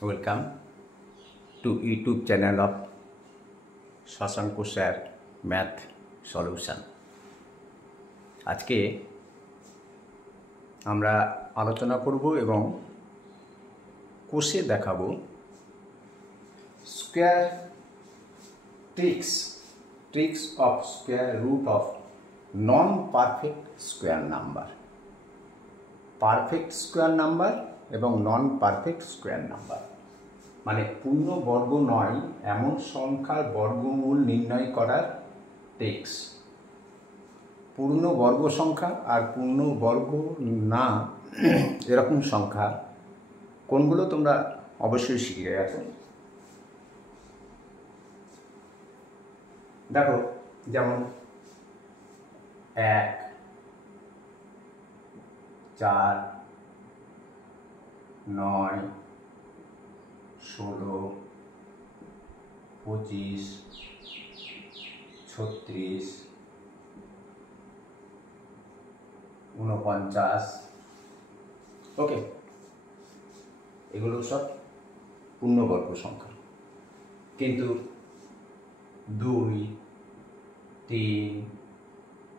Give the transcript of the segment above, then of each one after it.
Welcome to YouTube channel of Shashanko Sir Math Solution. আজকে আমরা আলোচনা করব এবং কোষে দেখাবো square tricks of square root of non perfect square number, perfect square number এবং নন পারফেক্ট স্কয়ার নাম্বার মানে পূর্ণবর্গ নয় এমন সংখ্যার বর্গমূল নির্ণয় করার ট্রিক্স। পূর্ণবর্গ সংখ্যা আর পূর্ণবর্গ না এরকম সংখ্যা কোনগুলো তোমরা অবশ্যই শিখে গেছো। দেখো, যেমন 1, 4, 9, 16, 25, 36, 49, ওকে, এগুলো সব পূর্ণবর্গ সংখ্যা। কিন্তু 2, 3,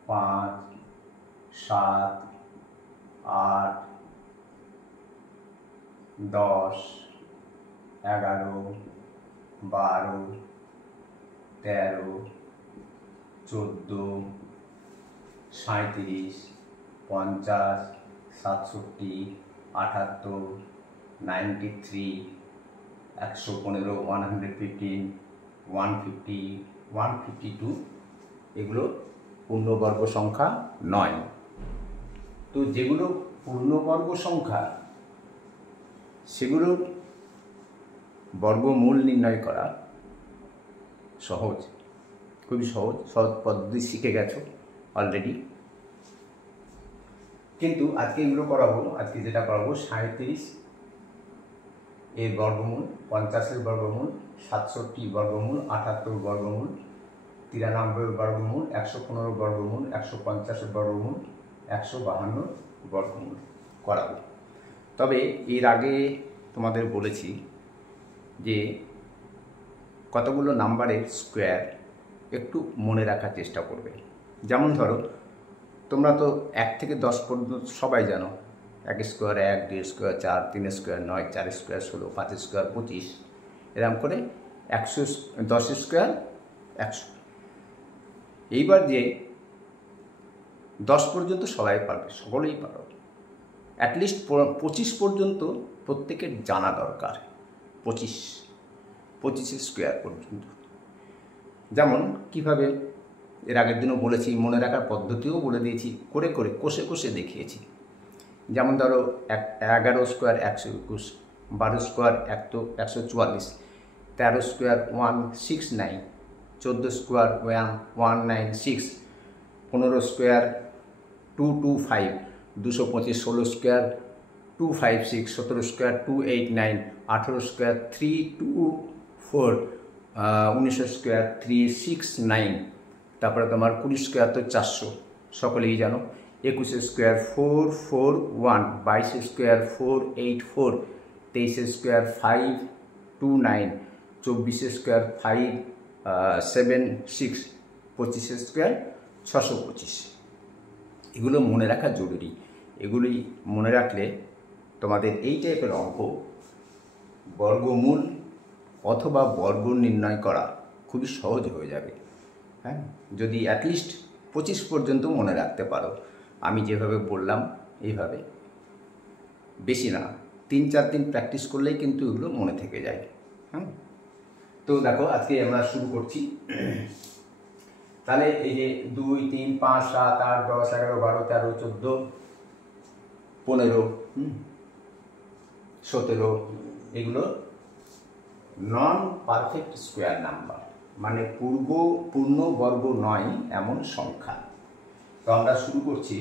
5, 7, 8, 10, 11, 12, 13, 14, 37, 50, 67, 78, 93, 115, 115, 150, 152 এগুলো পূর্ণবর্গ সংখ্যা নয়। তো যেগুলো পূর্ণবর্গ সংখ্যা সেগুলোর বর্গমূল নির্ণয় করা সহজ, খুবই সহজ পদ্ধতি শিখে গেছো অলরেডি। কিন্তু আজকে এগুলো করাবো, আজকে যেটা করাবো 37 এর বর্গমূল, 50 এর বর্গমূল, 67 বর্গমূল, 78 বর্গমূল, 93 বর্গমূল, 115 বর্গমূল, 150 বর্গমূল, 152 বর্গমূল করাবো। তবে এর আগে তোমাদের বলেছি যে কতগুলো নাম্বারের স্কোয়ার একটু মনে রাখার চেষ্টা করবে। যেমন ধরো, তোমরা তো 1 থেকে 10 পর্যন্ত সবাই জানো, 1 square 1, 2 square 4, 3 square 9, 4 square 16, 5 square 25, এরকম করে 10 স্কোয়ার 100। এইবার যে 10 পর্যন্ত সবাই পারবে, সকলেই পারো। অ্যাটলিস্ট 25 পর্যন্ত প্রত্যেকের জানা দরকার। 25 স্কোয়ার পর্যন্ত। যেমন কিভাবে, এর আগের দিনও বলেছি, মনে রাখার পদ্ধতিও বলে দিয়েছি, করে করে কষে কষে দেখিয়েছি। যেমন ধরো 11 square 121, 12 square 144, 13 square 169, 14 square 196, 15 square 225, 225, 16 square 256, 17 square 289, 18 square 324, 19 square 369, তারপরে তোমার 20 স্কোয়ার তো 400, সকলেই জানো। 21 square 441, 22 square 484, 23 square 529, 24 square 576, 25 square 625। এগুলো মনে রাখা জরুরি। এগুলি মনে রাখলে তোমাদের এই টাইপের অঙ্ক, বর্গমূল অথবা বর্গ নির্ণয় করা খুবই সহজ হয়ে যাবে। হ্যাঁ, যদি অ্যাটলিস্ট 25 পর্যন্ত মনে রাখতে পারো। আমি যেভাবে বললাম এইভাবে, বেশি না, 3-4 দিন প্র্যাকটিস করলেই কিন্তু এগুলো মনে থেকে যায়। হ্যাঁ, তো দেখো আজকে আমরা শুরু করছি। তাহলে এই যে 2, 3, 5, 7, 8, 10, 11, 12, 13, 14, 15, 17 এগুলো নন পারফেক্ট স্কোয়ার নাম্বার মানে পূর্ণবর্গ নয় এমন সংখ্যা। তো আমরা শুরু করছি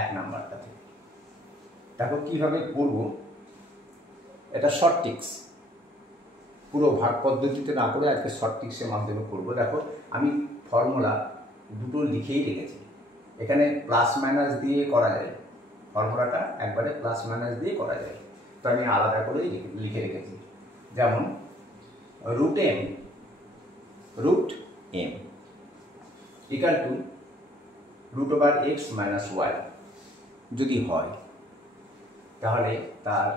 1 নাম্বারটা থেকে। দেখো কীভাবে করব, এটা শর্ট ট্রিক্স, পুরো ভাগ পদ্ধতিতে না করে আজকে শর্ট ট্রিক্সের মাধ্যমে করবো। দেখো আমি ফর্মুলা দুটো লিখেই রেখেছি, এখানে প্লাস মাইনাস দিয়ে করা যায়, ফর্মুলাটা একবারে প্লাস মাইনাস দিয়ে করা যায়। তো আমি আলাদা করে লিখে রেখেছি। যেমন root M equal to root over X minus Y যদি হয়, তাহলে তার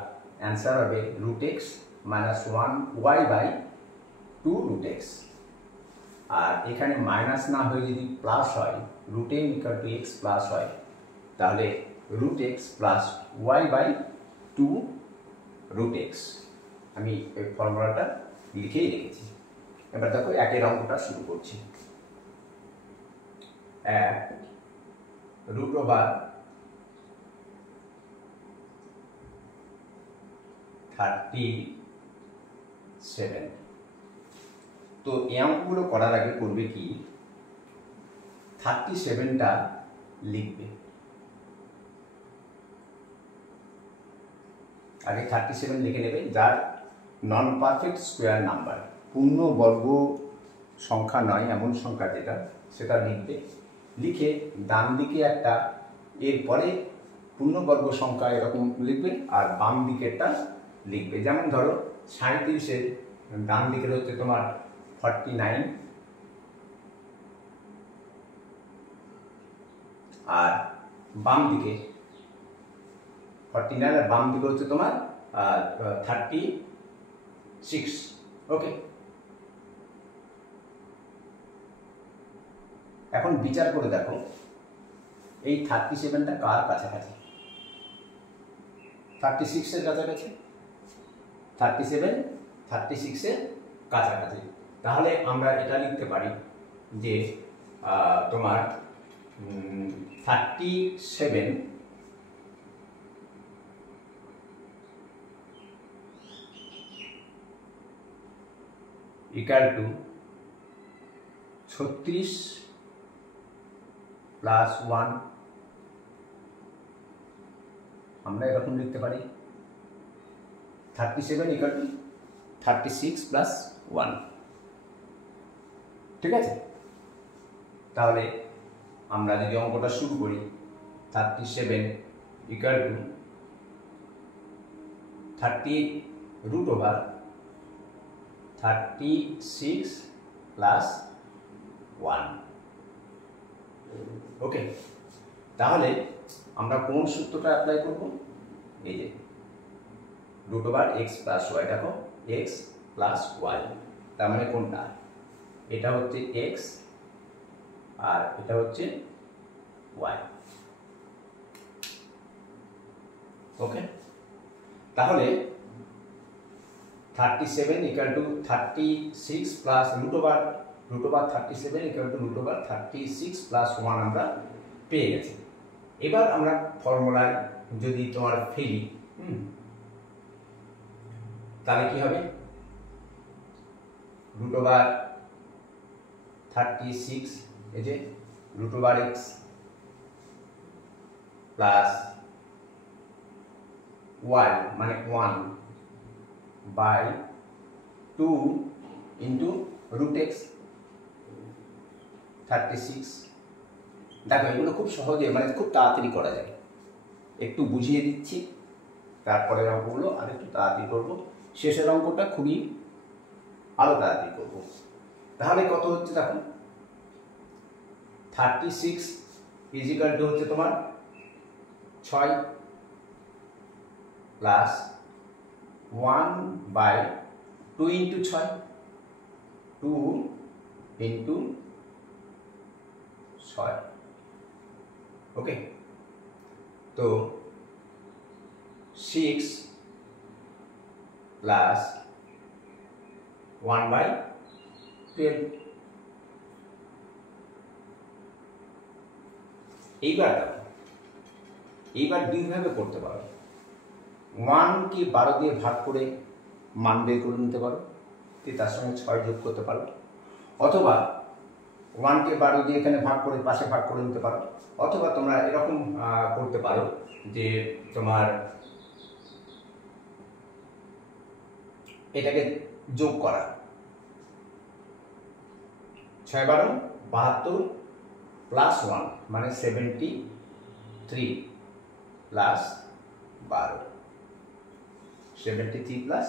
অ্যান্সার হবে root X minus 1 y by 2 root X. আর এখানে মাইনাস না হয়ে যদি প্লাস হয়, root M equal to x plus হয়, তাহলে root x plus Y by 2 root X. আমি এই ফর্মুলাটা লিখেই রেখেছি। এবার দেখো একের অঙ্কটা শুরু করছি। Root over 37। তো এই অঙ্কগুলো করার আগে করবে কি, 37টা লিখবে। আগে 37 লিখে নেবে, যার নন পারফেক্ট স্কোয়ার নাম্বার, পূর্ণবর্গ সংখ্যা নয় এমন সংখ্যা যেটা, সেটা লিখবে। লিখে ডান দিকে একটা, এরপরে পূর্ণবর্গ সংখ্যা এরকম লিখবে, আর বাম দিকেরটা লিখবে। যেমন ধরো 37-এর ডান দিকের হচ্ছে তোমার 49, আর বাম দিকে 49 আর বাম দিকে হচ্ছে তোমার 36। ওকে, এখন বিচার করে দেখো এই 37টা কার কাছাকাছি? 36-এর কাছাকাছি। 37 36-এর কাছাকাছি। তাহলে আমরা এটা লিখতে পারি যে তোমার 37 ইকুয়াল টু 36 প্লাস 1। আমরা এরকম লিখতে পারি 37 ইকুয়াল টু 36 প্লাস 1। ঠিক আছে, তাহলে আমরা যদি অঙ্কটা শুরু করি, 37 equal to 30 root over 36 plus 1। Okay, তাহলে আমরা কোন সূত্রটা অ্যাপ্লাই করব? এই যে root over x plus y. দেখো এক্স প্লাস ওয়াই, তার মানে কোনটা? এটা হচ্ছে এক্স আর এটা হচ্ছে ওয়াই। ওকে, তাহলে 37 equal to 36 plus root over 37 equal to root over 36 plus 1 আমরা পেয়ে গেছি। এবার আমরা ফর্মুলায় যদি তোমার ফেলি, তাহলে কি হবে? রুট ওভার 36 এই যে root over x plus y মানে 1 বাই 2 ইন্টু রুট এক্স 36। দেখো এগুলো খুব সহজে, মানে খুব তাড়াতাড়ি করা যায়। একটু বুঝিয়ে দিচ্ছি, তারপরে অঙ্কগুলো আর একটু তাড়াতাড়ি করবো। শেষের অঙ্কটা খুবই আরো তাড়াতাড়ি করবো। তাহলে কত হচ্ছে দেখো, 36 ইজিক্যাল টু হচ্ছে তোমার 6 প্লাস 1 বাই 2 ইন্টু 6, 2 ইন্টু 6। ওকে, তো 6 প্লাস 1 বাই 12। এইবার দুইভাবে করতে পারো। 1 কে 12 দিয়ে ভাগ করে মান বের করে নিতে পারো, তার সঙ্গে 6 যোগ করতে পারো, অথবা 1 কে 12 দিয়ে এখানে ভাগ করে পাশে ভাগ করে নিতে পারো, অথবা তোমরা এরকম করতে পারো যে তোমার এটাকে যোগ করা। 6 12 72 প্লাস 1 মানে 73 প্লাস 12। 73 প্লাস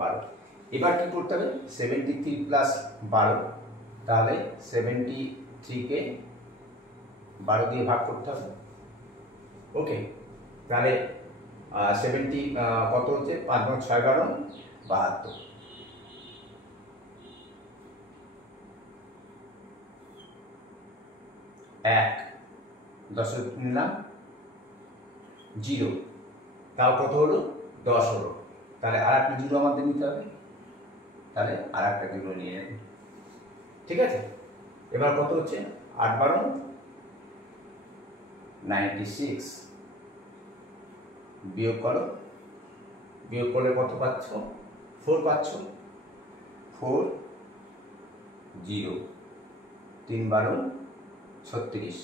12। এবার কি করতে হবে, 73 প্লাস 12, তাহলে 73-কে 12 দিয়ে ভাগ করতে হবে। ওকে, তাহলে 70 কত হচ্ছে, 5 × 6 = 72। এক 10 নিলাম, 0, তাও কত হলো, 10 হলো। তাহলে আর একটা 0 আমাদের নিতে হবে, তাহলে আর একটা 0 নিয়ে নেব। ঠিক আছে, এবার কত হচ্ছে, 8 × 12 96, বিয়োগ করো, বিয়োগ করলে কত পাচ্ছ, 4 পাচ্ছ, 4 0 3 × 12 36।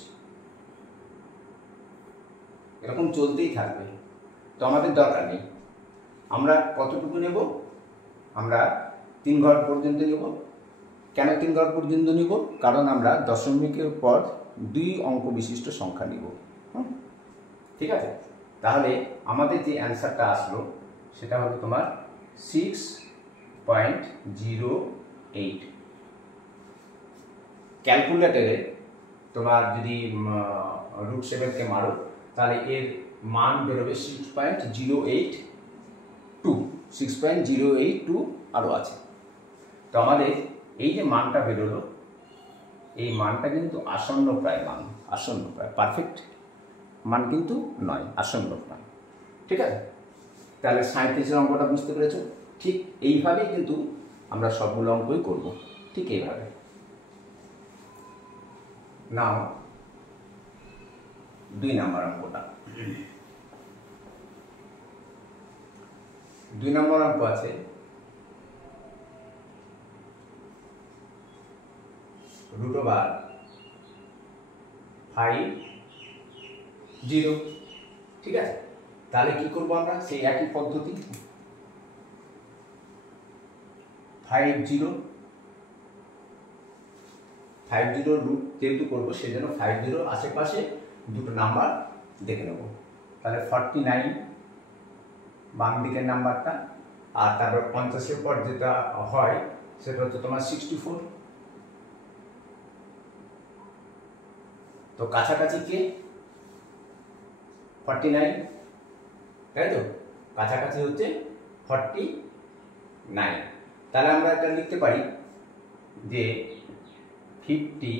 এরকম চলতেই থাকবে, তো আমাদের দরকার নেই। আমরা কতটুকু নেব, আমরা 3 ঘর পর্যন্ত নেব। কেন 3 ঘর পর্যন্ত নেব, কারণ আমরা দশমিকের পর 2 অঙ্ক বিশিষ্ট সংখ্যা নিব। ঠিক আছে, তাহলে আমাদের যে অ্যান্সারটা আসলো সেটা হলো তোমার 6.08। ক্যালকুলেটরে তোমার যদি √7-কে মারো তাহলে এর মান বেরোবে 6.082। 6.082 আরও আছে। তো আমাদের এই যে মানটা বেরোলো, এই মানটা কিন্তু আসন্ন প্রায় মান, আসন্ন প্রায়, পারফেক্ট মান কিন্তু নয়, আসন্ন মান। ঠিক আছে, তাহলে 37-এর অঙ্কটা বুঝতে পেরেছো? ঠিক এইভাবেই কিন্তু আমরা সবগুলো অঙ্কই করব, ঠিক এইভাবে। নাও 2 নম্বর অঙ্কটা। 2 নম্বর অঙ্ক আছে √5 0। ঠিক আছে, তাহলে কি করব আমরা, সেই একই পদ্ধতি, 50 রুট যেহেতু করবো সেজন্য 50 আশেপাশে দুটো নাম্বার দেখে নেব। তাহলে 49 বাম দিকের নাম্বারটা, আর তারপর 50-এর পর যেটা হয় সেটা হচ্ছে তোমার 64। তো কাছাকাছি কে, 49, তাই তো, কাছাকাছি হচ্ছে 49। তাহলে আমরা এটা লিখতে পারি যে 50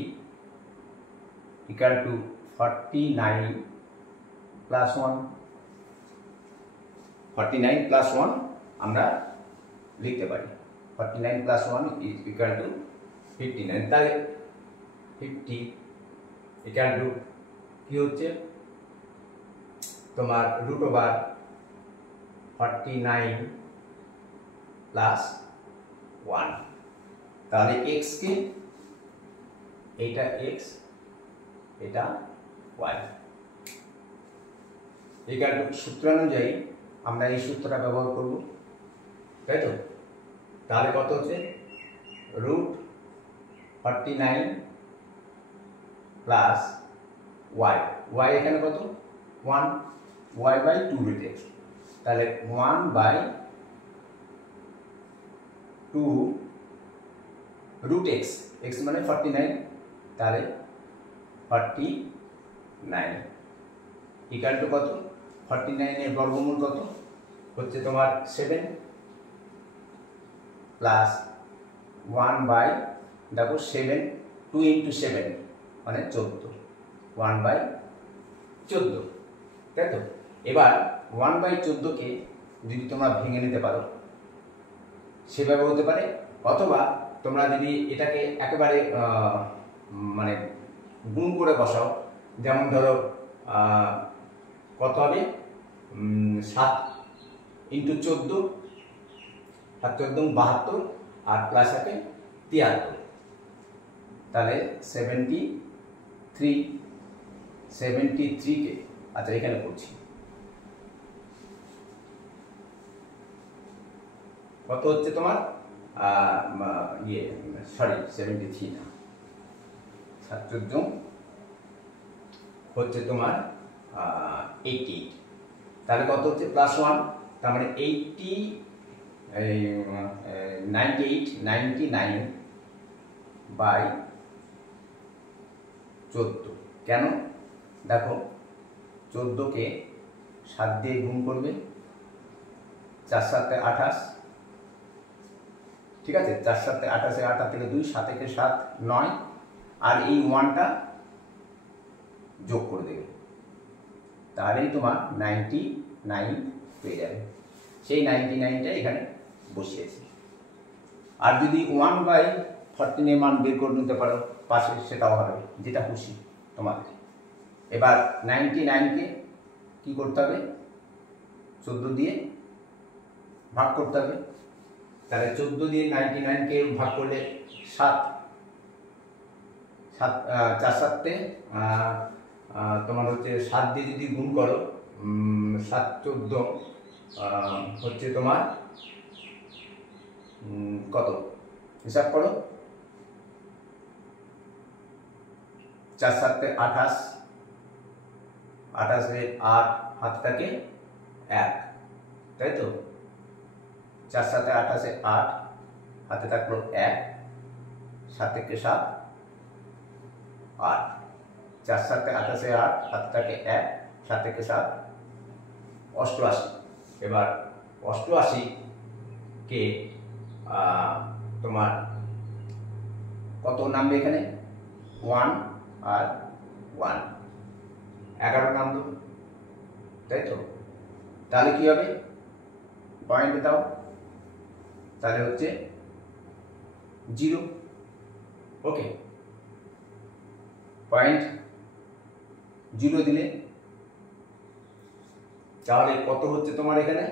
= 49 + 1। 49 + 1 আমরা লিখতে পারি, 49 + 1 = 59। তাহলে 50 = কি হচ্ছে তোমার √49 + 1। তাহলে x কে, এটা x, এটা y, এখানে সূত্র অনুযায়ী আমরা এই সূত্রটা ব্যবহার করব, তাই তো। তাহলে কত হচ্ছে, √49 + y, y এখানে কত, 1, y/2 রেখেছি। তাহলে 1/2 √x, x মানে 49, তাহলে 49 = কত, 49 এর বর্গমূল কত হচ্ছে তোমার 7 প্লাস 1/7, 2 × 7 মানে 14, 1/14, তাই তো। এবার 1/14-কে যদি তোমরা ভেঙে নিতে পারো সেভাবে হতে পারে, অথবা তোমরা যদি এটাকে একেবারে মানে গুণ করে বসাও, যেমন ধরো কত হবে, 7 × 14, 7 × 14 72, আর প্লাস আছে 73, তাহলে 73কে, আচ্ছা এখানে করছি, কত হচ্ছে তোমার 73 না, 7 × 14 হচ্ছে তোমার 88, তাহলে কত হচ্ছে +1, তার মানে 98/14 কেন? দেখো 14কে 7 দিয়ে গুণ করবে, 4 7 28, ঠিক আছে, 4 7 28, 8 থেকে 2, 7 থেকে 7 9, আর এই 1টা যোগ করে দেবে, তাহলেই তোমার 99 পেয়ে যাবে। সেই 99টা এখানে বসিয়েছি। আর যদি 1/14 এর মান বের করে নিতে পারো পাশে, সেটাও হবে, যেটা খুশি তোমাদের। এবার 99কে কি করতে হবে? 14 দিয়ে ভাগ করতে হবে। তাহলে 14 দিয়ে 99কে ভাগ করলে 7 4 7 তোমার হচ্ছে 7 দিয়ে যদি গুণ করো, 7 14 হচ্ছে তোমার কত? হিসাব করো, 4 7 28, 28 8, হাত থাকে 1, তাই তো? 4 7 28, 8, হাতে থাকলো 1, 7 থেকে 7 8, 4 7 28, 8, হাতে থাকে 1, 7 থেকে 7 88। এবার 88 কে তোমার কত নামবে এখানে? 1 আর 1, 11 নামলো, তাই তো? তাহলে কি হবে? পয়েন্ট দাও, তাহলে হচ্ছে 0। ওকে, পয়েন্ট 0 দিলে তাহলে কত হচ্ছে তোমার এখানে?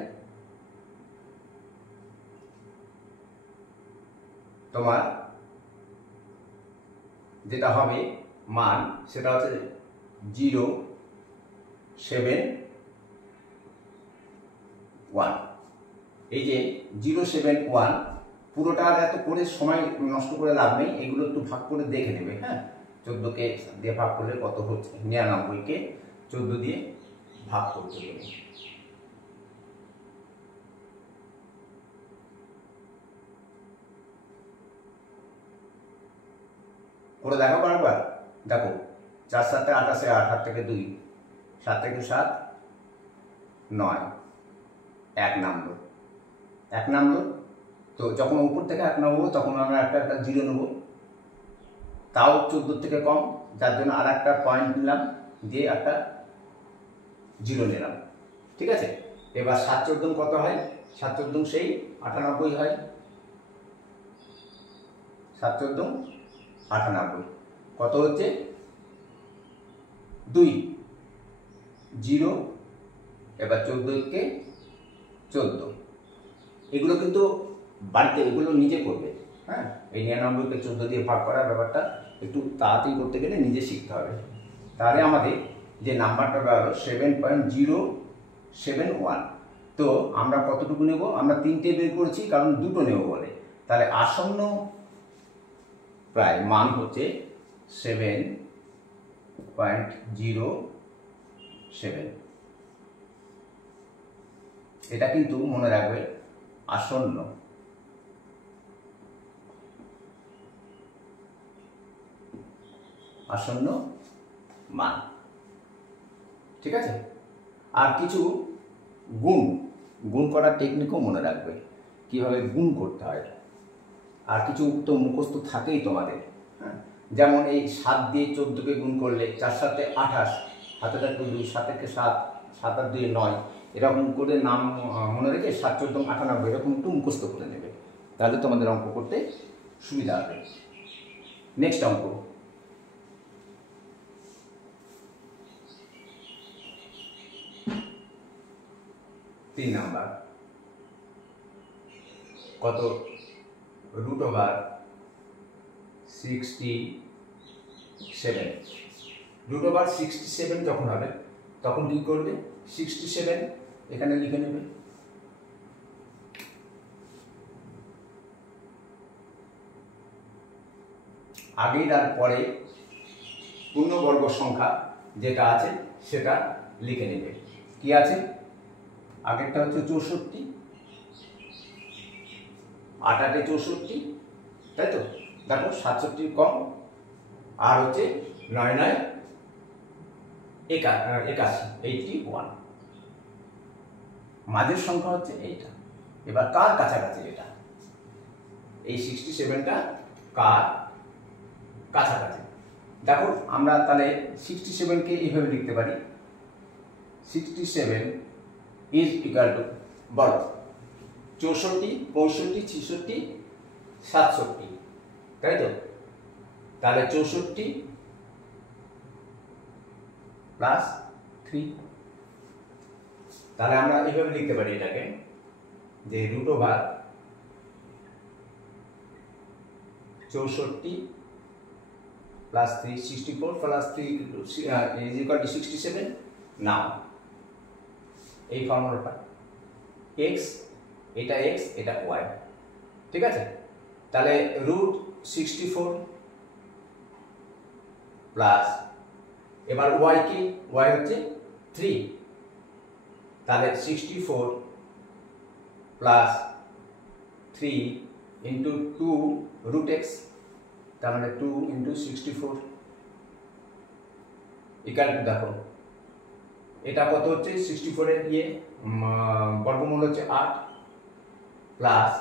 তোমার যেটা হবে মান, সেটা হচ্ছে 071। এই যে 071, পুরোটা এত করে সময় নষ্ট করে লাভ নেই, এগুলো একটু ভাগ করে দেখে নেবে। হ্যাঁ, 14কে দিয়ে ভাগ করলে কত হচ্ছে? 99কে 14 দিয়ে ভাগ করতে হবে। করে দেখো বারবার। দেখো 4 7 28, 8, 8 থেকে 2, 7 থেকে 7 9, 1 নামলো, 1 নামলো। তো যখন উপর থেকে 1 নামবো তখন আমরা একটা 0 নেব, তাও 14 থেকে কম, যার জন্য আর একটা পয়েন্ট নিলাম, দিয়ে একটা 0 নিলাম, ঠিক আছে? এবার 7 14 কত হয়? 7 14 সেই 98 হয়। 7 14 98, কত হচ্ছে? 2 0। এবার 14কে 14, এগুলো কিন্তু বাড়িতে এগুলো নিজে করবে। হ্যাঁ, এই 99কে 14 দিয়ে ভাগ করার ব্যাপারটা একটু তাড়াতাড়ি করতে গেলে নিজে শিখতে হবে। তাহলে আমাদের যে নাম্বারটা বেরোলো 7.071। তো আমরা কতটুকু নেব? আমরা 3টে বের করেছি, কারণ 2টো নেব বলে। তাহলে আসন্ন প্রায় মান হচ্ছে 7.07। এটা কিন্তু মনে রাখবে, আসন্ন। আসন্ন মান, ঠিক আছে? আর কিছু গুণ করার টেকনিকও মনে রাখবে, কিভাবে গুণ করতে হয়। আর কিছু তো মুখস্থ থাকেই তোমাদের। হ্যাঁ, যেমন এই 7 দিয়ে 14কে গুণ করলে 4 7 28, হাতে থাকবে 2, 7 থেকে 7, 7 আর 2 9, এরকম করে নাম মনে রেখে 7 14 98 এরকম একটু মুখস্থ করে নেবে, তাহলে তোমাদের অঙ্ক করতে সুবিধা হবে। নেক্সট অঙ্ক, তিন নাম্বার। কত? √67। √67 যখন হবে তখন কি করবে? 67 এখানে লিখে নেবে। আগের আর পরে পূর্ণবর্গ সংখ্যা যেটা আছে সেটা লিখে নেবে। কি আছে? আগেরটা হচ্ছে 64, 8 8 64, তাই তো? দেখো 67 কম, আর হচ্ছে 9 9 81, 81। মাঝের সংখ্যা হচ্ছে এইটা। এবার কার কাছাকাছি এটা? এই 67টা কার কাছাকাছি? দেখো আমরা তাহলে 67কে এইভাবে লিখতে পারি, 67 ইজ ইকুয়াল টু, বলো, 64 65 66 67, তাই তো? তাহলে 64 প্লাস 3, তাহলে আমরা এইভাবে লিখতে পারি এটাকে, যে root over 64 plus 3, 64 plus 3 is equal to 67। Now এই ফর্মুলাটা x, এটা x, এটা y, ঠিক আছে? তাহলে রুট 64 প্লাস, এবার y কি? y হচ্ছে 3, তাহলে 64 প্লাস 3 ইন্টু 2 রুট x, তার মানে 2 ইন্টু 64 ইকুয়াল টু, দেখো এটা কত হচ্ছে, 64 এর বর্গমূল হচ্ছে 8 প্লাস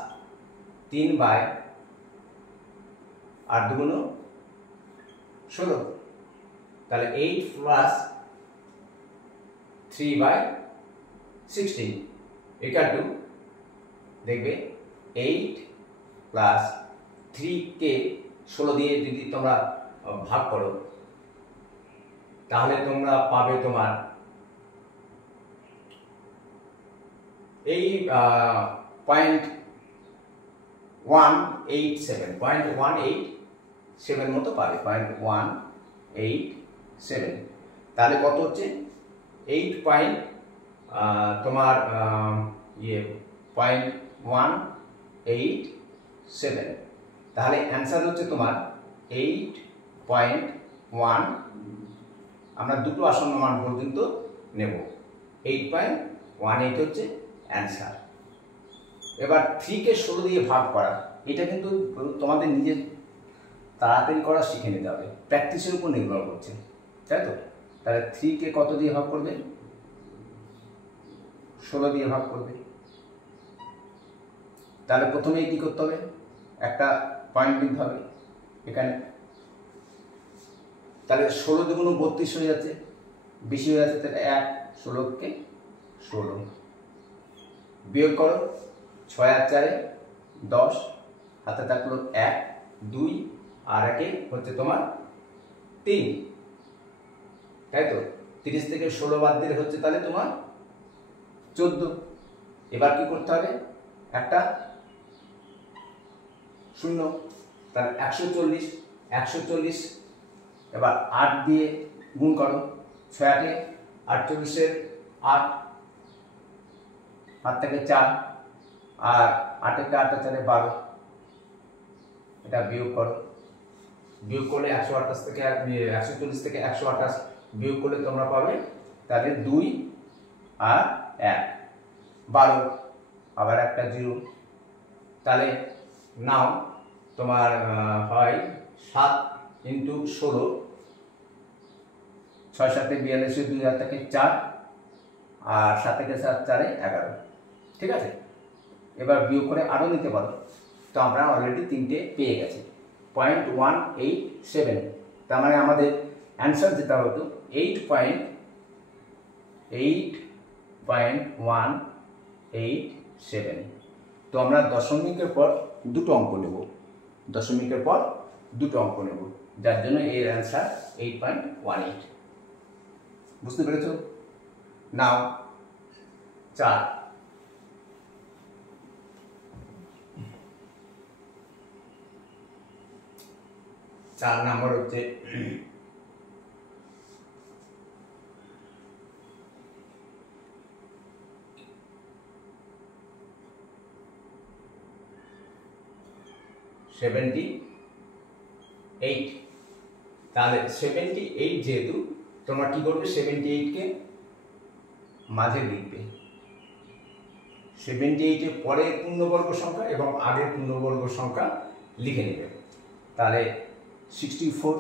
3 বাই 8 দুগুণ 16, তাহলে 8 প্লাস 3 বাই 16 ইকুয়াল টু, দেখবে 8 প্লাস 3 কে 16 দিয়ে যদি তোমরা ভাগ করো, তাহলে তোমরা পাবে তোমার এই 0.187 মতো পাবে, 0.187। তাহলে কত হচ্ছে, 8 পয়েন্ট তোমার 0.187, তাহলে অ্যান্সার হচ্ছে তোমার 8.1। আমরা দুটো আসন্ন মান পর্যন্ত নেব, 8.18 হচ্ছে অ্যান্সার। এবার 3 কে 16 দিয়ে ভাগ করা, এটা কিন্তু তোমাদের নিজের তাড়াতাড়ি করা শিখে নিতে হবে, প্র্যাকটিসের উপর নির্ভর করছে, তাই তো? তাহলে 3 কে কত দিয়ে ভাগ করবে? 16 দিয়ে ভাগ করবে। তাহলে প্রথমেই কি করতে হবে, একটা পয়েন্ট দিতে হবে এখানে, তাহলে 16 দুগুণ 32 হয়ে যাচ্ছে, বেশি হয়ে যাচ্ছে, তাহলে 1, 16 কে 16 বিয়োগ করো, 6 আর 4 10, হাতে থাকলো 1 2, আর 1 হচ্ছে তোমার 3, তাই তো? 30 থেকে 16 বাদ দিলে হচ্ছে তাহলে তোমার 14। এবার কি করতে হবে, একটা 0, তাহলে 140, 140, এবার 8 দিয়ে গুণ করো, 6 8 48 8, 8 থেকে 4, আর 8 থেকে 8 4 12, এটা বিয়োগ করো, বিয়োগ করলে 128 থেকে 140 থেকে 128 বিয়োগ করলে তোমরা পাবে তাহলে 2 আর 1 12, আবার একটা 0, তাহলে নাও তোমার হয় 7 ইন্টু 16, 6 7 42, 2 হাত থেকে 4, আর 7 থেকে 7 4 11, ঠিক আছে? এবার বিয়োগ করে আরও নিতে পারো, তো আমরা অলরেডি 3টে পেয়ে গেছি, 0.187, তার মানে আমাদের অ্যান্সার যেটা হতো 8.187। তো আমরা দশমিকের পর দুটো অঙ্ক নেব, দশমিকের পর দুটো অঙ্ক নেব, যার জন্য এর অ্যান্সার 8.18। বুঝতে পেরেছ? নাও 4 নাম্বার হচ্ছে 78। তাহলে 78 যেহেতু, তোমরা কি করবে, 78 কে মাঝে লিখবে, 78 এর পরে পূর্ণবর্গ সংখ্যা এবং আগের পূর্ণবর্গ সংখ্যা লিখে নেবে। তাহলে 64,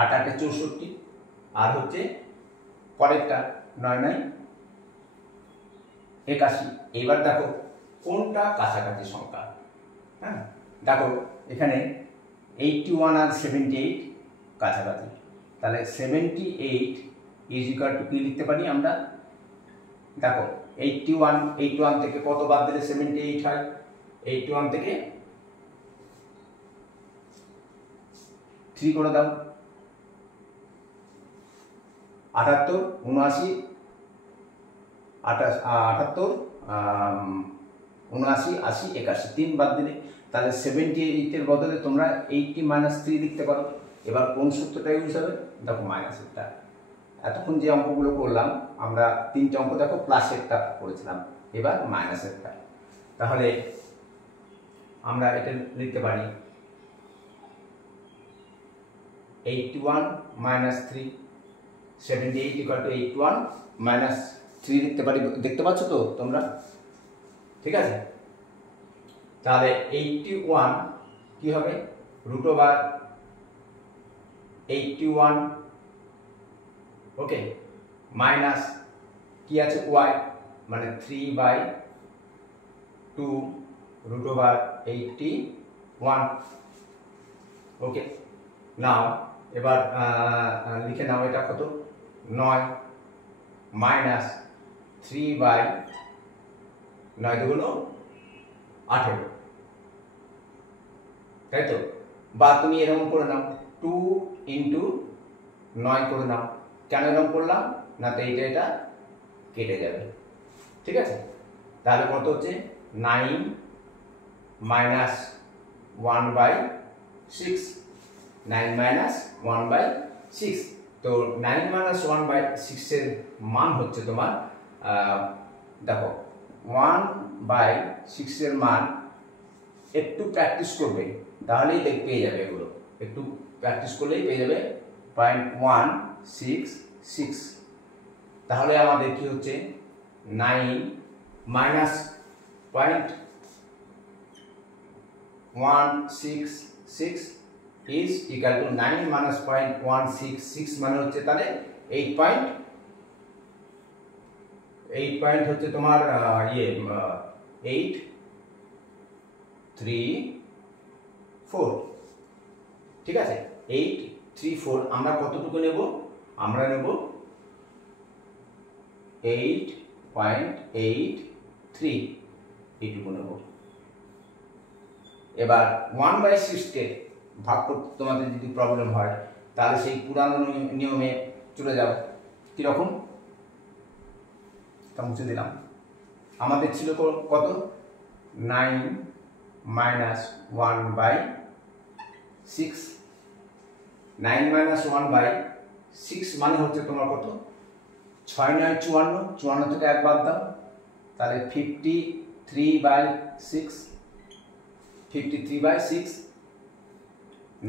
8 8 64, আর হচ্ছে পরেরটা 9 9 81। এবার দেখো কোনটা কাছাকাছি সংখ্যা। হ্যাঁ, দেখো এখানে 81 আর 78 কাছাকাছি। তাহলে 78 ইজ ইকুয়াল টু কি লিখতে পারি আমরা? দেখো 81 থেকে কত বাদ দিলে 78 হয়? 81 থেকে 3 করে দাও। 78 79 78 79 80 81, 3 বাদ দিলে। তাহলে 78 এর বদলে তোমরা 80 - 3 লিখতে পারো। এবার কোন সূত্রটা ইউজ হবে? দেখো মাইনাসেরটা। এতক্ষণ যে অঙ্কগুলো করলাম আমরা 3টে অঙ্ক দেখো প্লাসেরটা করেছিলাম, এবার মাইনাসেরটা। তাহলে আমরা এটা লিখতে পারি 81 - 3, 78 = 81 - 3 লিখতে পারি। দেখতে পাচ্ছ তো তোমরা? ঠিক আছে, তাহলে 81 কি হবে? √81, ওকে, মাইনাস কি আছে y, মানে 3/2 √81, ওকে। নাও এবার লিখে নাও এটা কত? 9 মাইনাস 3/9 × 18, তাই তো? বা তুমি এরকম করে নাও 2 × 9 করে নাও। কেন এরকম করলাম না? তো এটা কেটে যাবে, ঠিক আছে? তাহলে কত হচ্ছে? 9 - 1/6, 9 - 1/6। তো 9 - 1/6 এর মান হচ্ছে তোমার, দেখো 1/6 এর মান, একটু প্র্যাকটিস করবে তাহলেই পেয়ে যাবে। এগুলো একটু প্র্যাকটিস করলেই পেয়ে যাবে 0.166। তাহলে আমাদের কি হচ্ছে? 9 - 0.166 is equal to 9 - 0.166 মানে হচ্ছে তাহলে 8 পয়েন্ট হচ্ছে তোমার 834, ঠিক আছে? 834 আমরা কতটুকু নেব? আমরা নেব 8.83, এইটুকু নেব। এবার 1/6 কে ভাগ করতে তোমাদের যদি প্রবলেম হয় তাহলে সেই পুরানো নিয়মে চলে যাও। কিরকম? তা মুছে দিলাম। আমাদের ছিল কত? 9 - 1/6, 9 - 1/6 মানে হচ্ছে তোমার কত? 6 9 54, 54 থেকে 1 বাদ দাও, তাহলে 53/6, 53/6।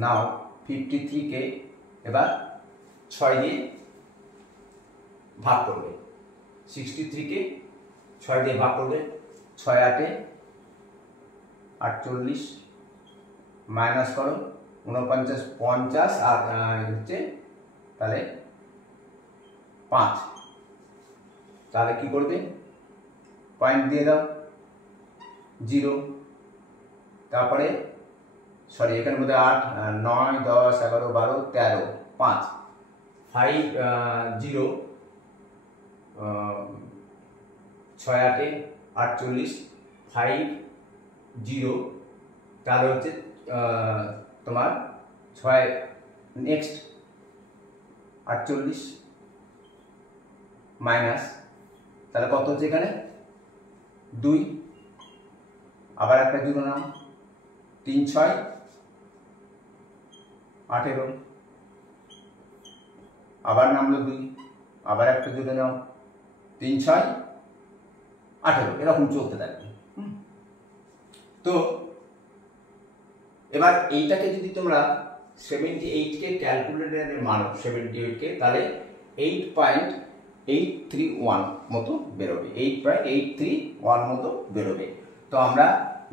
নাও 53 কে এবার 6 দিয়ে ভাগ করবে, 63 কে 6 দিয়ে ভাগ করবে, 6 8 48, মাইনাস করো 49 50 আর হচ্ছে তাহলে 5। তাহলে কি করবে? পয়েন্ট দিয়ে দাও 0, তারপরে সরি এখানে মধ্যে 8 9 10 11 12 13 5 5 0 6 8 48 5 0, তাহলে হচ্ছে তোমার 6 নেক্সট 48 মাইনাস, তাহলে কত হচ্ছে এখানে? 2, আবার একটা 0 নাও, 3 6 18, আবার নামলো 2, আবার একটা 0 নাও, 3 6 18, এরকম চলতে থাকবে। তো এবার এইটাকে যদি তোমরা 78 কে ক্যালকুলেটরে মানো, 78 কে, তাহলে 8.83 831 মতো বেরোবে, 8.831 মতো বেরোবে। তো আমরা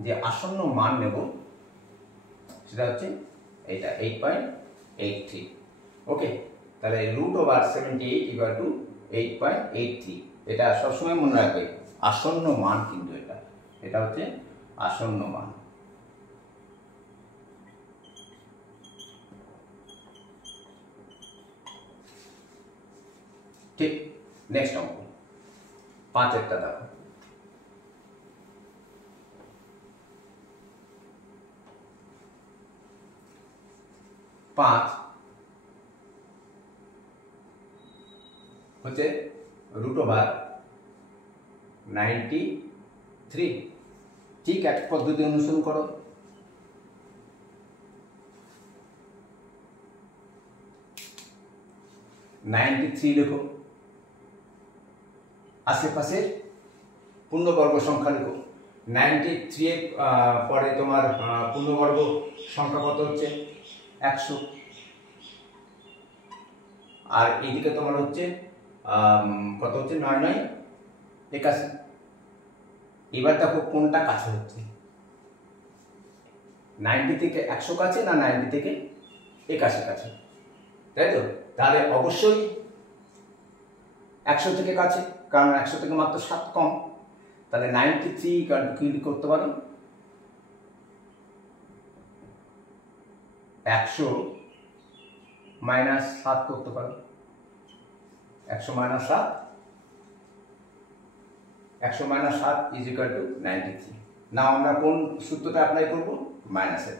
যে আসন্ন মান নেব সেটা হচ্ছে এইটা 8.83। ওকে, তাহলে √78 = 8.83। এটা সবসময় মনে রাখবে, আসন্ন মান কিন্তু এটা হচ্ছে আসন্ন মান। ঠিক, নেক্সট অঙ্ক 5-এরটা দেখো। 5 হচ্ছে √93। ঠিক এক পদ্ধতি অনুসরণ করো। √93 লেখো, আশেপাশের পূর্ণবর্গ সংখ্যা লেখো। 93 এর পরে তোমার পূর্ণবর্গ সংখ্যা কত হচ্ছে? 100। আর এদিকে তোমার হচ্ছে কত হচ্ছে? 9×9=81। এবার দেখো কোনটা কাছে হচ্ছে, 90 থেকে 100 কাছে না 90 থেকে 81 কাছে, তাই তো? তাহলে অবশ্যই 100 থেকে কাছে, কারণ 100 থেকে মাত্র 7 কম। তাহলে 93 কি করতে পারো? 100 - 7 করতে পারো। 100 - 7 = 93। না, আমরা কোন সূত্রটা অ্যাপ্লাই করব? মাইনাসের।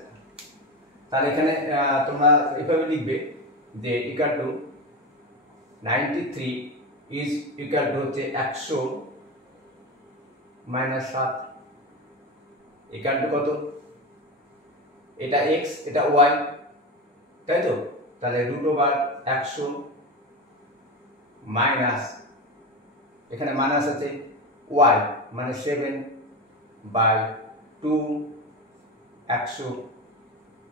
তাহলে এখানে তোমরা এইভাবে লিখবে যে =93 হচ্ছে 100 - 7 কত? এটা x, এটা y, তাই তো? তাহলে √100 মাইনাস, এখানে মাইনাস আছে y মানে 7/2, 100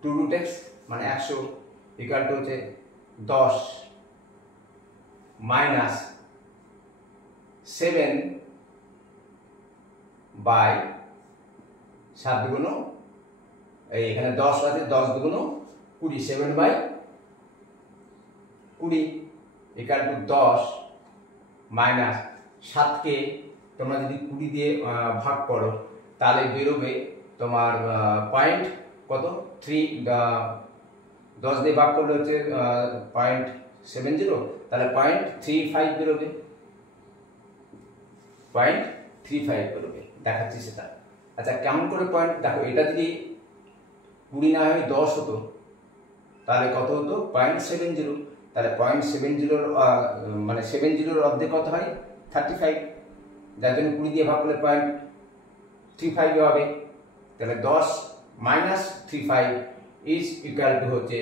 2√x মানে 100 হচ্ছে 10 মাইনাস 7/7 দুগুণ, এই এখানে 10 আছে, 10 দুগুণ 20, 7/20 10 মাইনাস 7কে তোমরা যদি 20 দিয়ে ভাগ করো তাহলে বেরোবে তোমার পয়েন্ট কত? 3। 10 দিয়ে ভাগ করলে হচ্ছে 0.70, তাহলে 0.35 বেরোবে, 0.35 বেরোবে। দেখাচ্ছি সেটা। আচ্ছা, কেমন করে পয়েন্ট দেখো, এটা যদি 20 না হয়ে 10 হতো তাহলে কত হতো? 0.70। তাহলে 0.70 মানে 70 অর্ধেক কত হয়? 35, যার জন্য 20 দিয়ে ভাগ করলে 0.35 হবে। তাহলে 10 - 35 হচ্ছে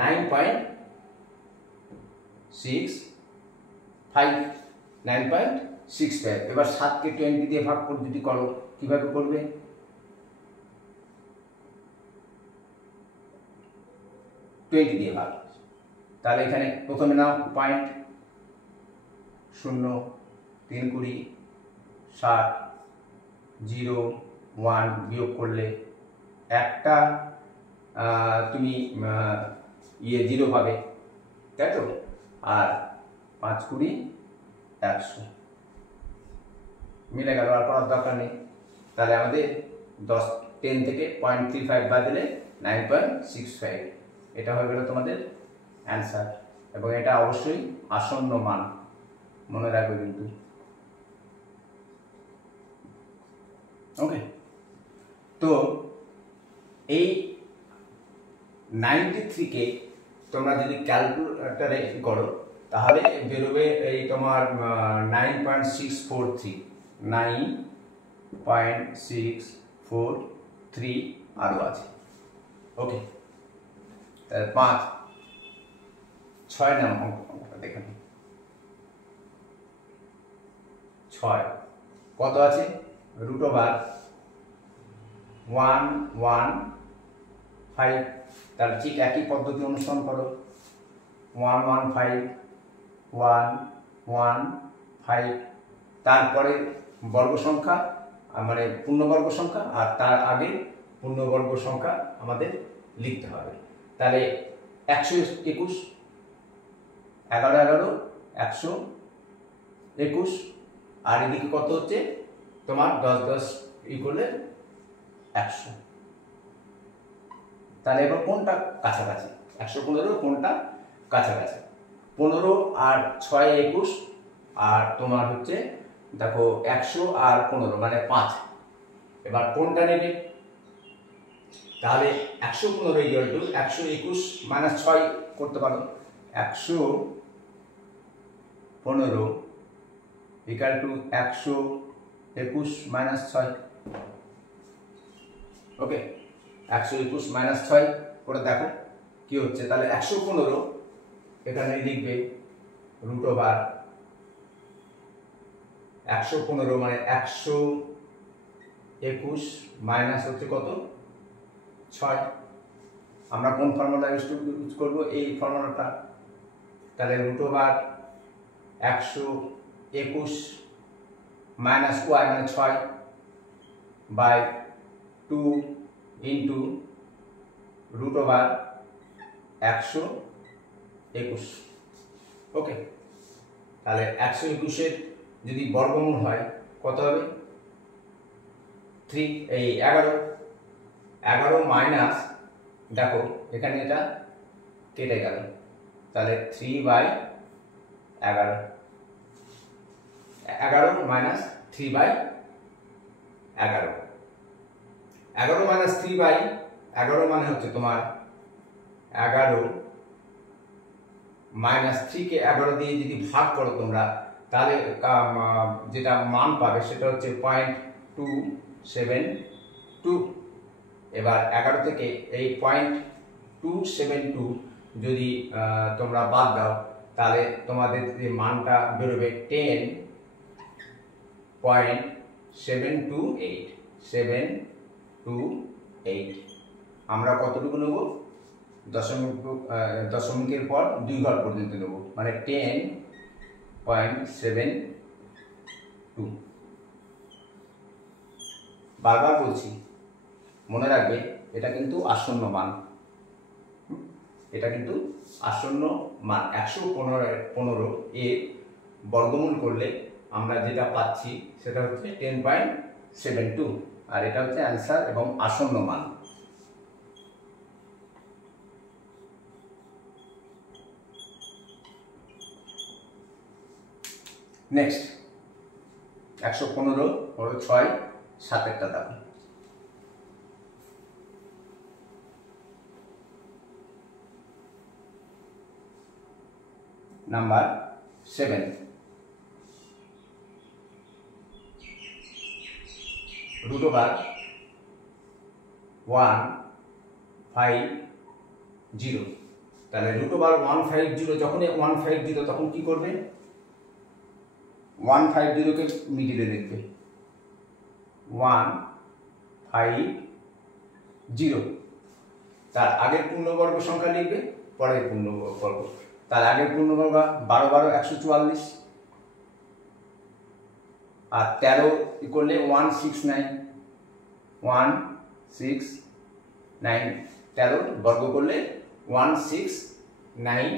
9.65। এবার 7কে 20 দিয়ে ভাগ করে যদি করো, কিভাবে করবে? টোয়েন্টি দিয়ে ভাগ। তাহলে এখানে প্রথমে নাও 0.0 3 20 60 0 1 বিয়োগ করলে একটা তুমি 0 পাবে, তাই তো? আর 5 20 100 মিলে গেল, আর করার দরকার নেই। তাহলে আমাদের 10 থেকে 0.35 বাদ দিলে 9.65। এটা হয়ে গেল তোমাদের অ্যান্সার, এবং এটা অবশ্যই আসন্ন মান, মনে রাখবে কিন্তু। ওকে, তো এই 93কে তোমরা যদি ক্যালকুলেটরে করো তাহলে বেরোবে এই তোমার 9.643, 9.643 আরও আছে। ওকে, তাহলে 6 নম্বর অঙ্কটা দেখে নিই। 6 কত আছে? √115। তাহলে ঠিক একই পদ্ধতি অনুসরণ করো। 115 1 1 5, তারপরে বর্গ সংখ্যা মানে পূর্ণবর্গ সংখ্যা, আর তার আগে পূর্ণবর্গ সংখ্যা আমাদের লিখতে হবে। তাহলে 121, 11 11 121, আর এদিকে কত হচ্ছে তোমার 10 10 করলে 100। তাহলে এবার কোনটা কাছাকাছি? 115 কোনটা কাছাকাছি? 15 আর 6 21, আর তোমার হচ্ছে দেখো 100 আর 15 মানে 5। এবার কোনটা নেবে? তাহলে 115 ইকুয়াল টু 121 মাইনাস 6 করতে পারো। 115 equal to 121 minus 6। Okay, 121 minus 6 করে দেখো কি হচ্ছে। তাহলে 115 এখানে লিখবে রুট ওভার 115 মানে 121 মাইনাস হচ্ছে কত 6। আমরা কোন ফর্মুলা ইউজ করব? এই ফর্মুলাটা। তাহলে রুট ওভার 121 মাইনাস ওয়াই মানে 6 বাই 2 ইন্টু রুট ওভার 121। ওকে, তাহলে 121-এর যদি বর্গমূল হয় কত হবে? 11 মাইনাস, দেখো এখানে এটা কেটে গেল, তাহলে 3/11, 11 মাইনাস 3/11, 11 মাইনাস 3/11 মানে হচ্ছে তোমার 11 মাইনাস 3 কে 11 দিয়ে যদি ভাগ করো তোমরা, তাহলে যেটা মান পাবে সেটা হচ্ছে 0.272। এবার 11 থেকে এই 0.272 যদি তোমরা বাদ দাও, তাহলে তোমাদের যে মানটা বেরোবে 10.728। আমরা কতটুকু নেব? দশমিকের পর 2 ঘর পর্যন্ত নেব, মানে 10.72। বারবার বলছি, মনে রাখবে এটা কিন্তু আসন্ন মান, এটা কিন্তু আসন্ন মান। 115 এর বর্গমূল করলে আমরা যেটা পাচ্ছি সেটা হচ্ছে 10.72, আর এটা হচ্ছে অ্যান্সার এবং আসন্ন মান। নেক্সট 115 হলো 6 7-এরটা দাম। Number 7, root over 150। তাহলে রুট ওভার 150, যখন 150 তখন কি করবে? 150-কে মিডিলে লিখবে 150, তার আগের পূর্ণবর্গ সংখ্যা লিখবে, পরের পূর্ণবর্গ। তার আগের পূর্ণবর্গ 12 12 144, আর 13 করলে 169, 13 বর্গ করলে 169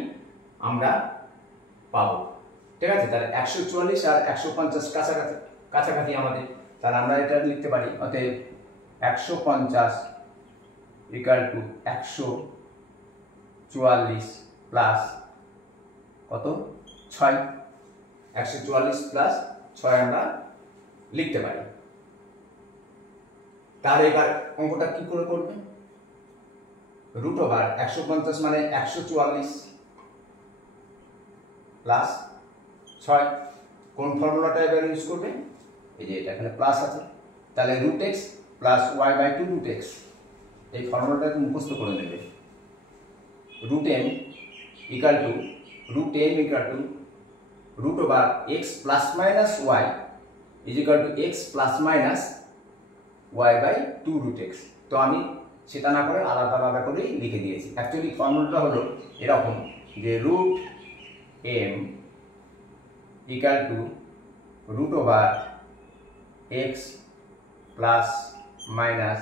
আমরা পাবো। ঠিক আছে, তাহলে 144 আর 150 কাছাকাছি আমাদের, তাহলে আমরা এটা লিখতে পারি। অতএব 150 ইকুয়াল টু 144 প্লাস কত 6, 144 প্লাস 6 আমরা লিখতে পারি। তাহলে এবার অঙ্কটা কি করে করবে? রুট ওভার 150 মানে 144 প্লাস 6, কোন ফর্মুলাটা এবার ইউজ করবে? এই যে এটা এখানে প্লাস আছে, তাহলে root x plus Y by 2 root x, এই ফর্মুলাটাকে মুখস্থ করে নেবে। Root M equal to root over x plus minus y is equal to x plus minus y by 2 root x. তো আমি সেটা না করে আলাদা আলাদা করেই লিখে দিয়েছি। অ্যাকচুয়ালি ফর্মুলাটা হলো এরকম যে root M equal to root over x plus minus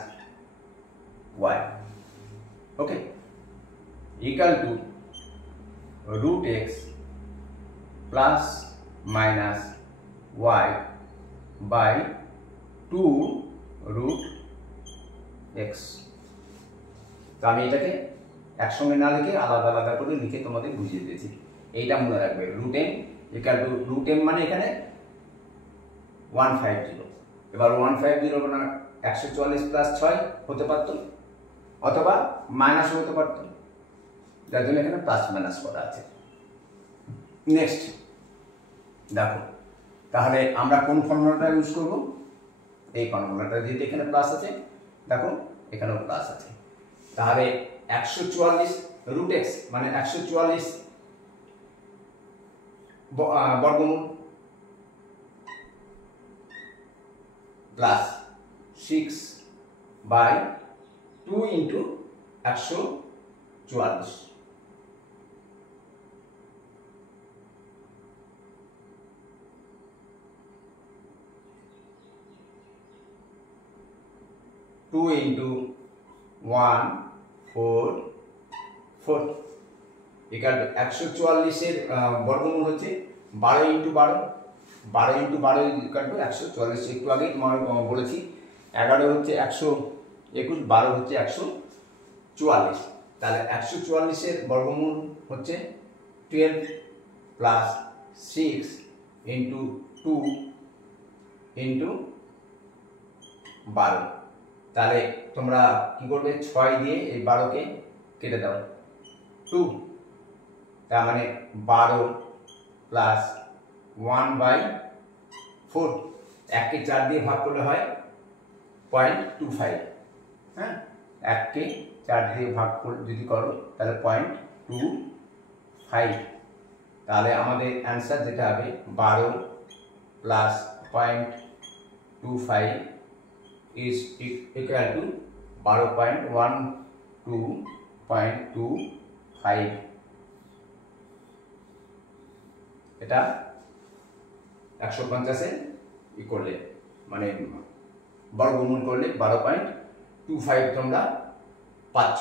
y. Okay, equal to root x plus minus y by 2 root x. তো আমি এটাকে একসঙ্গে না লিখে আলাদা আলাদা করে লিখে তোমাদের বুঝিয়ে দিয়েছি। এইটা মনে রাখবে, root M equal to root M মানে এখানে 150। এবার 150 মানে 144 প্লাস 6 হতে পারত, অথবা মাইনাস হতে পারত, যার জন্য এখানে প্লাস মাইনাস করা আছে। নেক্সট দেখো, তাহলে আমরা কোন ফর্মুলাটা ইউজ করব? এই ফর্মুলাটা, যেহেতু এখানে প্লাস আছে, দেখো এখানেও প্লাস আছে, তাহলে 144 রুট এক্স মানে 144 বর্গমূল plus 6 by 2 into 144। Two into 1 4 4 equal to 144 বর্গমূল হচ্ছে 12 ইন্টু 12, 12 ইন্টু 12 ইকুয়াল টু 144। একটু আগে তোমাকে বলেছি 11 হচ্ছে 121, 12 হচ্ছে 144। তাহলে 144 বর্গমূল হচ্ছে 12 প্লাস 6 ইন্টু 2 ইন্টু 12। তাহলে তোমরা কি করবে, 6 দিয়ে এই 12কে কেটে দাও, 2, তার মানে 12 প্লাস 1/4। 1কে 4 দিয়ে ভাগ করলে হয় 0.25। হ্যাঁ, 1কে 4 দিয়ে ভাগ যদি করো তাহলে 0.25। তাহলে আমাদের অ্যান্সার যেটা হবে 12 প্লাস 0.25 is equal to 12.12.25। এটা 150 ই করলে মানে বর্গমূল করলে 12.25 তোমরা পাচ্ছ।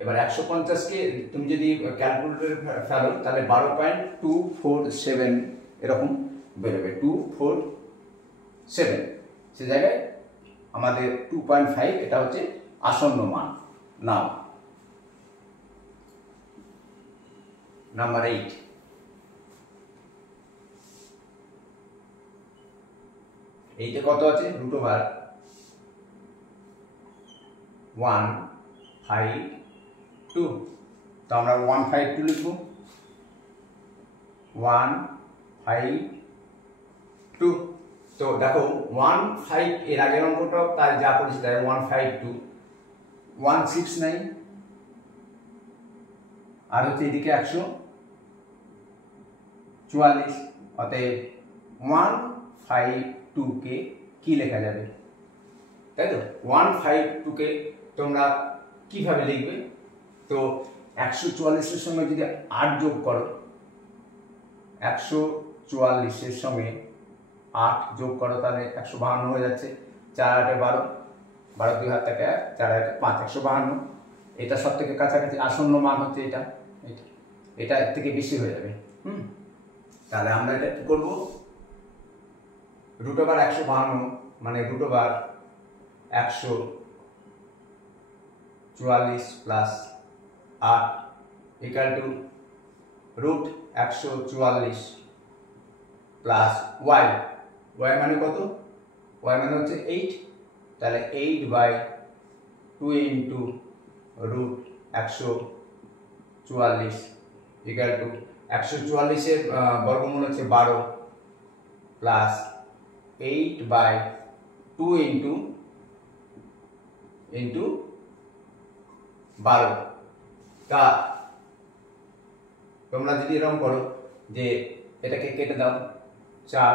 এবার 150কে তুমি যদি ক্যালকুলেটরে ফেলো তাহলে 12.247 এরকম বেরোবে, 247। সে জায়গায় আমাদের 2.5 এটা হচ্ছে আসন্ন মান। নাও নাম্বার 8, এইটা কত আছে, রুট ওভার 152। তো আমরা 152 লিখব, 152। তো দেখো 15 এর আগের অঙ্কটা তাই যা করেছি তাই 152, 169 আর হচ্ছে এদিকে 144। অতএব 152 কে কি লেখা যাবে, তাই তো? 152 কে তোমরা কিভাবে লিখবে? তো 144 এর সঙ্গে যদি 8 যোগ করো, 144 এর সঙ্গে 8 যোগ করো তাহলে 152 হয়ে যাচ্ছে। 4 8 12, 12 2 হাত থেকে 4 8 5, 152। এটা সব থেকে কাছাকাছি আসন্ন মান হচ্ছে এটা, এটা এর থেকে বেশি হয়ে যাবে। তাহলে আমরা এটা কি করব, রুট ওভার 152 মানে root over 144 plus 8 equal to root 144 plus y. Y মানে কত? ওয়াই মানে হচ্ছে 8। তাহলে 8/2 ইন্টু রুট 144 ইকুয়াল টু 144 এর বর্গমূল হচ্ছে 12 প্লাস 8/2 ইন্টু 12। তা তোমরা যদি এরকম করো যে এটাকে কেটে দাও 4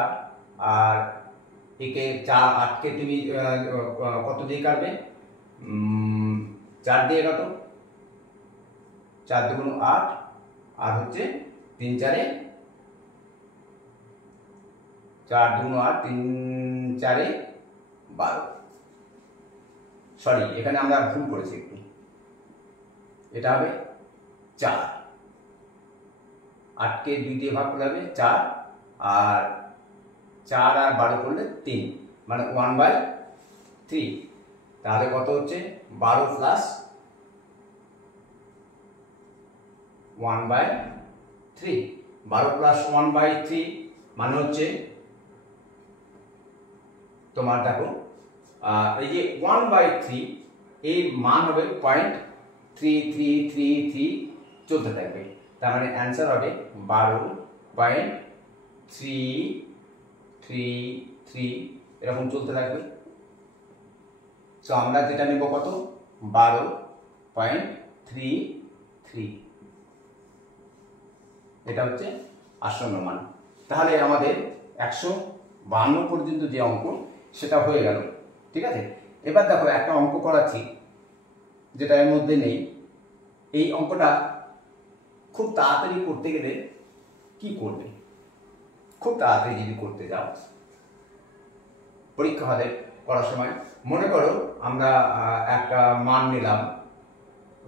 আর একে 4 8কে তুমি কত দিয়ে কাটবে, 4 দিয়ে কাটো, 4 2 8 আর হচ্ছে 3 4 4 2 8 3 4 12। সরি, এখানে আমরা ভুল করেছি একটু, এটা হবে 4। 8 কে 2 দিয়ে ভাগ করলে হবে 4, আর 4 আর 12 করলে 3, মানে 1/3। তাহলে কত হচ্ছে 12 প্লাস 1/3। 12 প্লাস 1/3 মানে হচ্ছে তোমার দেখো এই যে 1/3 এর মান হবে 0.3333 চলতে থাকবে। তার মানে অ্যান্সার হবে 12.333 এরকম চলতে থাকবে। তো আমরা যেটা নেব কত 12.33, এটা হচ্ছে আসন্ন মান। তাহলে আমাদের 152 পর্যন্ত যে অঙ্ক সেটা হয়ে গেল। ঠিক আছে, এবার দেখো একটা অঙ্ক করাচ্ছি যেটা এর মধ্যে নেই। এই অঙ্কটা খুব তাড়াতাড়ি করতে গেলে কি করবে, খুব তাড়াতাড়ি যদি করতে যাও পরীক্ষা হলে করার সময়, মনে করো আমরা একটা মান নিলাম √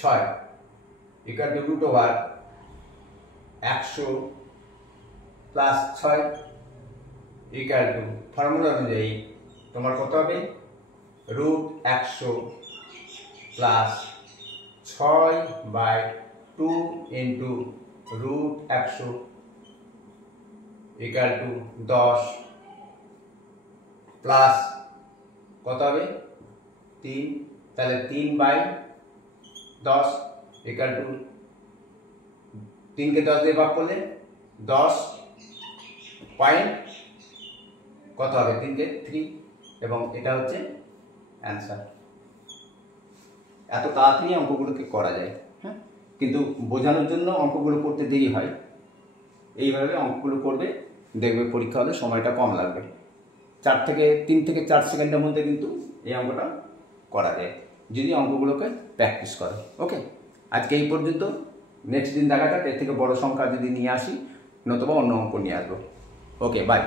106 equal to √ 100 plus 6 equal to formula অনুযায়ী তোমার কত হবে √100 plus 6/2 into √100 equal to 10 plus কত হবে 3, তাহলে 3/10 ইকুয়াল টু 3 কে 10 দিয়ে ভাগ করলে 10 পয়েন্ট কত হবে 3 কে 3, এবং এটা হচ্ছে অ্যান্সার। এত তাড়াতাড়ি অঙ্কগুলোকে করা যায়। হ্যাঁ, কিন্তু বোঝানোর জন্য অঙ্কগুলো করতে দেরি হয়। এইভাবে অঙ্কগুলো করবে, দেখবে পরীক্ষা হলে সময়টা কম লাগবে। 3 থেকে 4 সেকেন্ডের মধ্যে কিন্তু এই অঙ্কটা করা যায় যদি অঙ্কগুলোকে প্র্যাকটিস করো। ওকে, আজকে এই পর্যন্ত। নেক্সট দিন দেখা যাক এর থেকে বড় সংখ্যা যদি নিয়ে আসি, নতুবা অন্য অঙ্ক নিয়ে আসবো। ওকে, বাই।